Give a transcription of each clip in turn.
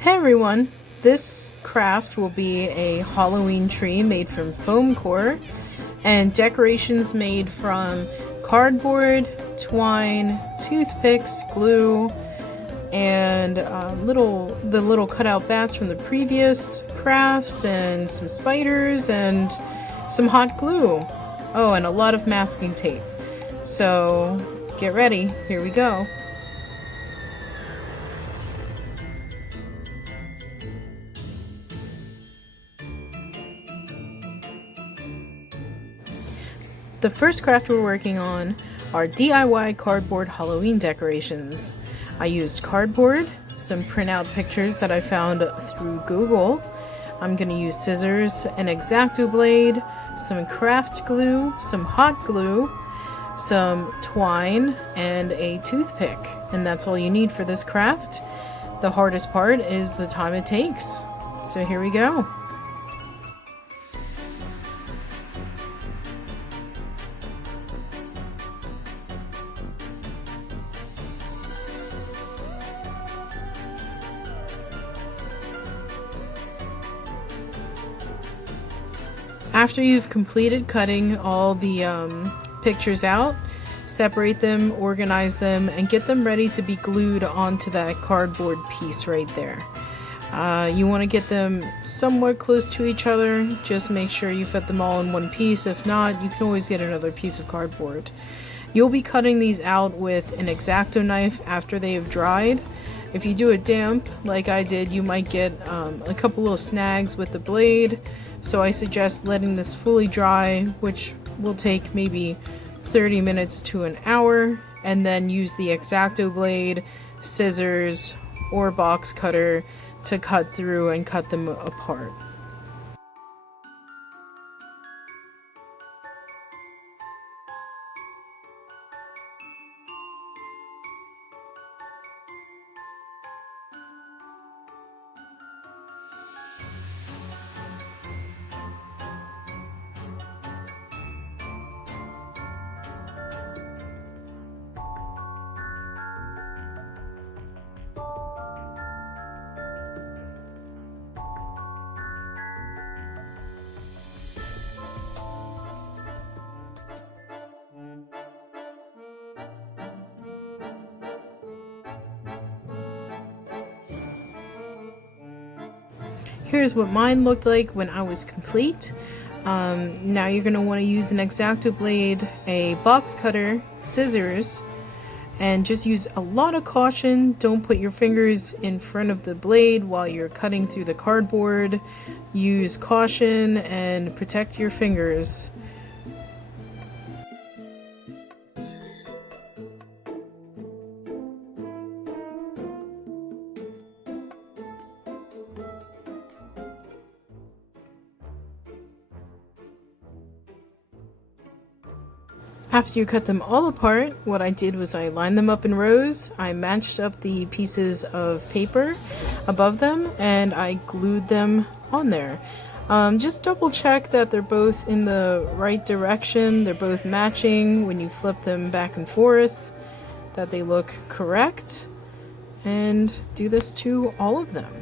Hey everyone! This craft will be a Halloween tree made from foam core and decorations made from cardboard, twine, toothpicks, glue, and the little cutout bats from the previous crafts, and some spiders and some hot glue. Oh, and a lot of masking tape. So get ready, here we go. The first craft we're working on are DIY cardboard Halloween decorations. I used cardboard, some printout pictures that I found through Google. I'm going to use scissors, an X-Acto blade, some craft glue, some hot glue, some twine, and a toothpick. And that's all you need for this craft. The hardest part is the time it takes. So here we go. After you've completed cutting all the pictures out, separate them, organize them, and get them ready to be glued onto that cardboard piece right there. You want to get them somewhat close to each other. Just make sure you fit them all in one piece. If not, you can always get another piece of cardboard. You'll be cutting these out with an X-Acto knife after they have dried. If you do it damp, like I did, you might get a couple little snags with the blade. So I suggest letting this fully dry, which will take maybe 30 minutes to an hour, and then use the X-Acto blade, scissors, or box cutter to cut through and cut them apart. Here's what mine looked like when I was complete. Now you're going to want to use an X-Acto blade, a box cutter, scissors, and just use a lot of caution. Don't put your fingers in front of the blade while you're cutting through the cardboard. Use caution and protect your fingers. After you cut them all apart, what I did was I lined them up in rows, I matched up the pieces of paper above them, and I glued them on there. Just double check that they're both in the right direction, they're both matching when you flip them back and forth, that they look correct, and do this to all of them.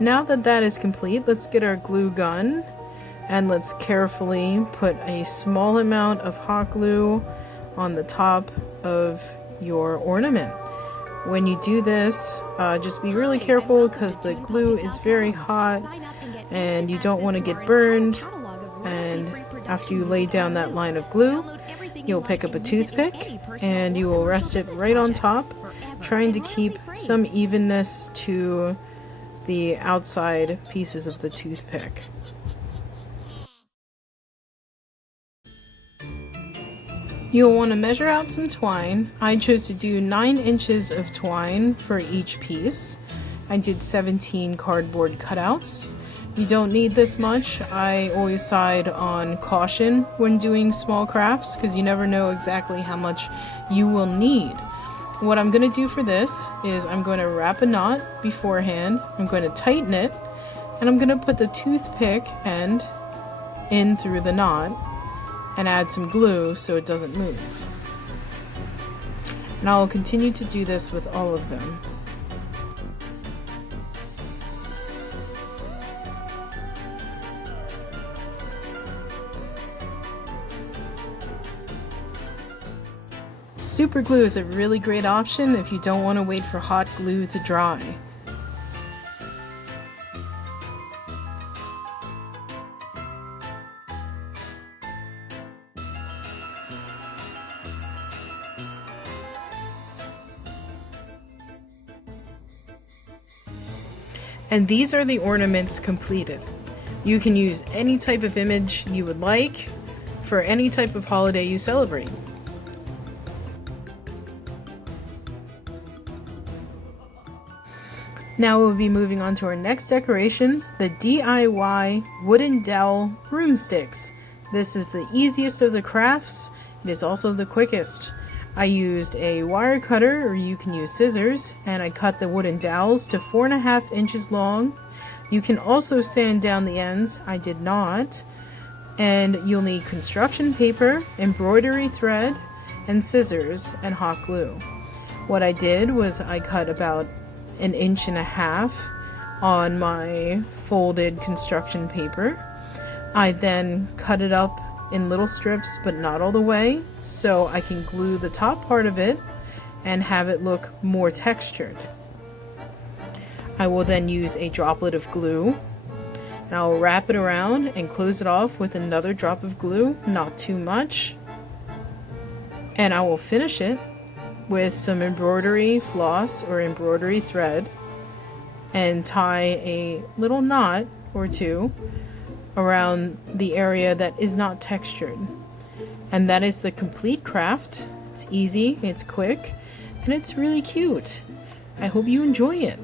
Now that that is complete, let's get our glue gun and let's carefully put a small amount of hot glue on the top of your ornament. When you do this, just be really careful because the glue is very hot and you don't want to get burned. And after you lay down that line of glue, you'll pick up a toothpick and you will rest it right on top, trying to keep some evenness to the outside pieces of the toothpick. You'll want to measure out some twine. I chose to do 9 inches of twine for each piece. I did 17 cardboard cutouts. You don't need this much. I always side on caution when doing small crafts because you never know exactly how much you will need. What I'm going to do for this is I'm going to wrap a knot beforehand, I'm going to tighten it, and I'm going to put the toothpick end in through the knot and add some glue so it doesn't move. And I will continue to do this with all of them. Super glue is a really great option if you don't want to wait for hot glue to dry. And these are the ornaments completed. You can use any type of image you would like for any type of holiday you celebrate. Now we'll be moving on to our next decoration, the DIY Wooden Dowel Broomsticks. This is the easiest of the crafts. It is also the quickest. I used a wire cutter, or you can use scissors, and I cut the wooden dowels to 4.5 inches long. You can also sand down the ends. I did not. And you'll need construction paper, embroidery thread, and scissors, and hot glue. What I did was I cut about 1.5 inches on my folded construction paper. I then cut it up in little strips, but not all the way, so I can glue the top part of it and have it look more textured. I will then use a droplet of glue, and I'll wrap it around and close it off with another drop of glue, not too much, and I will finish it with some embroidery floss or embroidery thread and tie a little knot or two around the area that is not textured. And that is the complete craft. It's easy, it's quick, and it's really cute. I hope you enjoy it.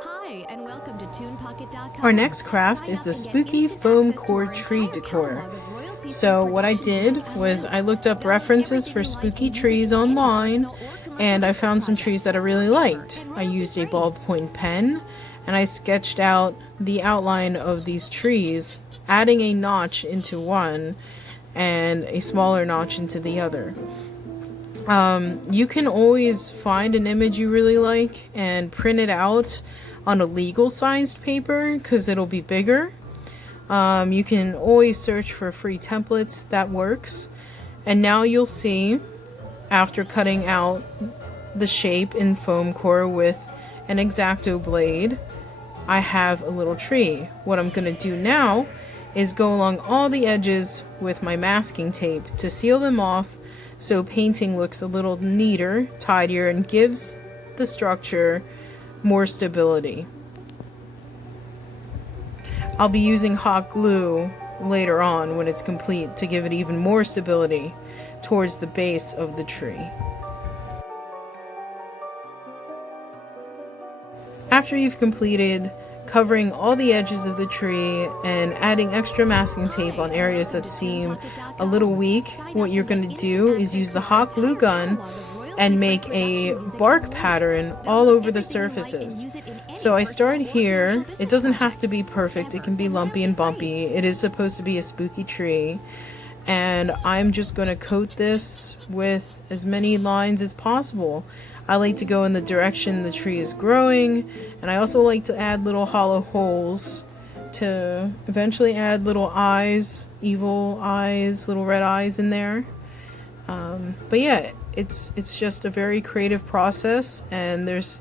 Hi, and welcome to TunePocket.com. Our next craft is the spooky foam core tree decor. So what I did was I looked up references for spooky trees online, and I found some trees that I really liked. I used a ballpoint pen and I sketched out the outline of these trees, adding a notch into one and a smaller notch into the other. You can always find an image you really like and print it out on a legal sized paper because it'll be bigger. You can always search for free templates, that works. And now you'll see, after cutting out the shape in foam core with an X-Acto blade, I have a little tree. What I'm going to do now is go along all the edges with my masking tape to seal them off so painting looks a little neater, tidier, and gives the structure more stability. I'll be using hot glue later on when it's complete to give it even more stability towards the base of the tree. After you've completed covering all the edges of the tree and adding extra masking tape on areas that seem a little weak, what you're going to do is use the hot glue gun and make a bark pattern all over the surfaces. So I start here. It doesn't have to be perfect. It can be lumpy and bumpy. It is supposed to be a spooky tree. And I'm just going to coat this with as many lines as possible. I like to go in the direction the tree is growing, and I also like to add little hollow holes to eventually add little eyes, evil eyes, little red eyes in there. But yeah, it's just a very creative process, and there's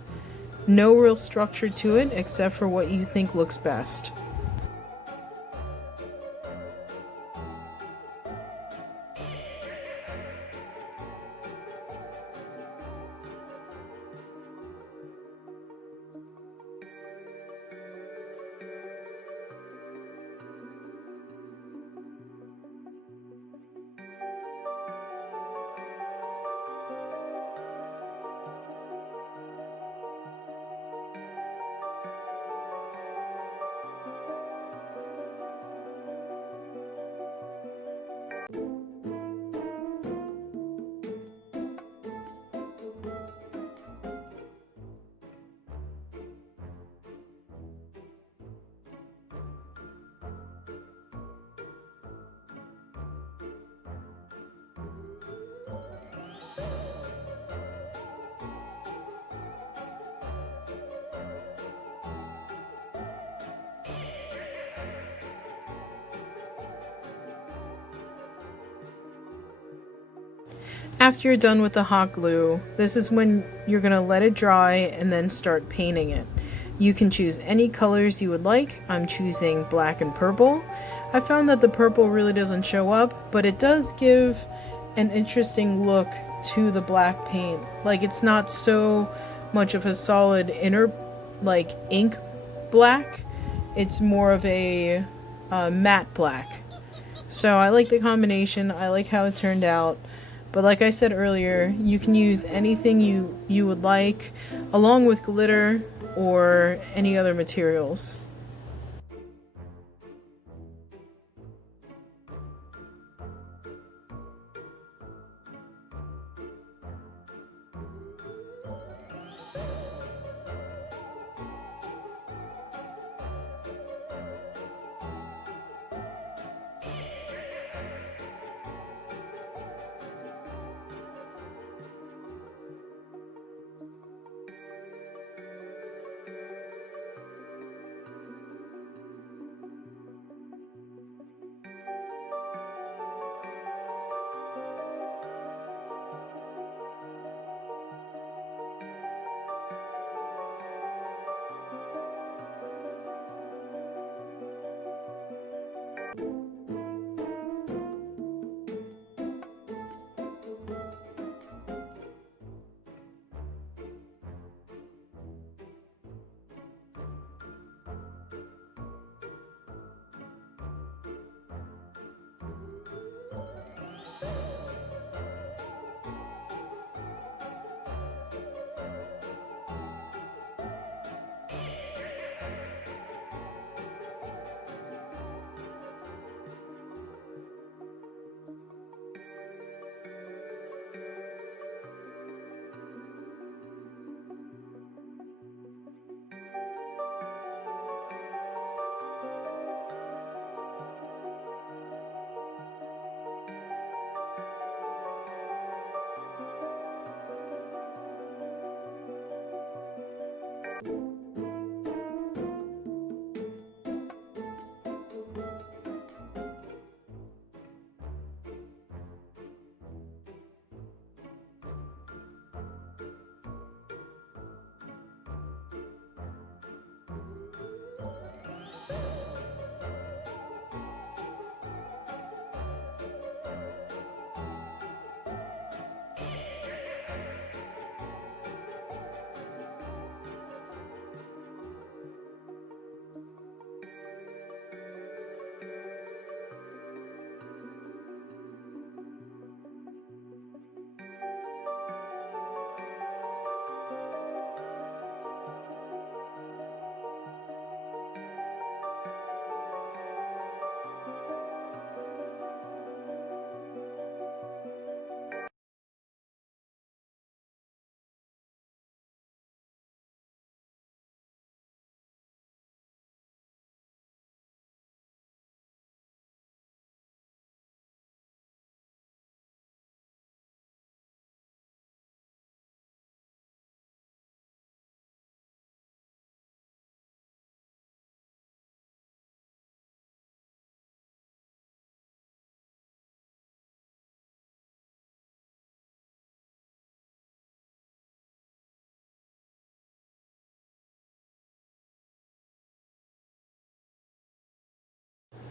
no real structure to it except for what you think looks best. After you're done with the hot glue, this is when you're going to let it dry and then start painting it. You can choose any colors you would like. I'm choosing black and purple. I found that the purple really doesn't show up, but it does give an interesting look to the black paint. Like, it's not so much of a solid inner, like, ink black. It's more of a matte black. So I like the combination. I like how it turned out. But like I said earlier, you can use anything you would like, along with glitter or any other materials.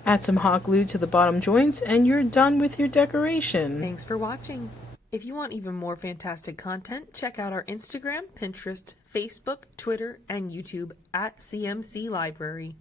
Add some hot glue to the bottom joints and you're done with your decoration. Thanks for watching. If you want even more fantastic content, check out our Instagram, Pinterest, Facebook, Twitter, and YouTube at CMC Library.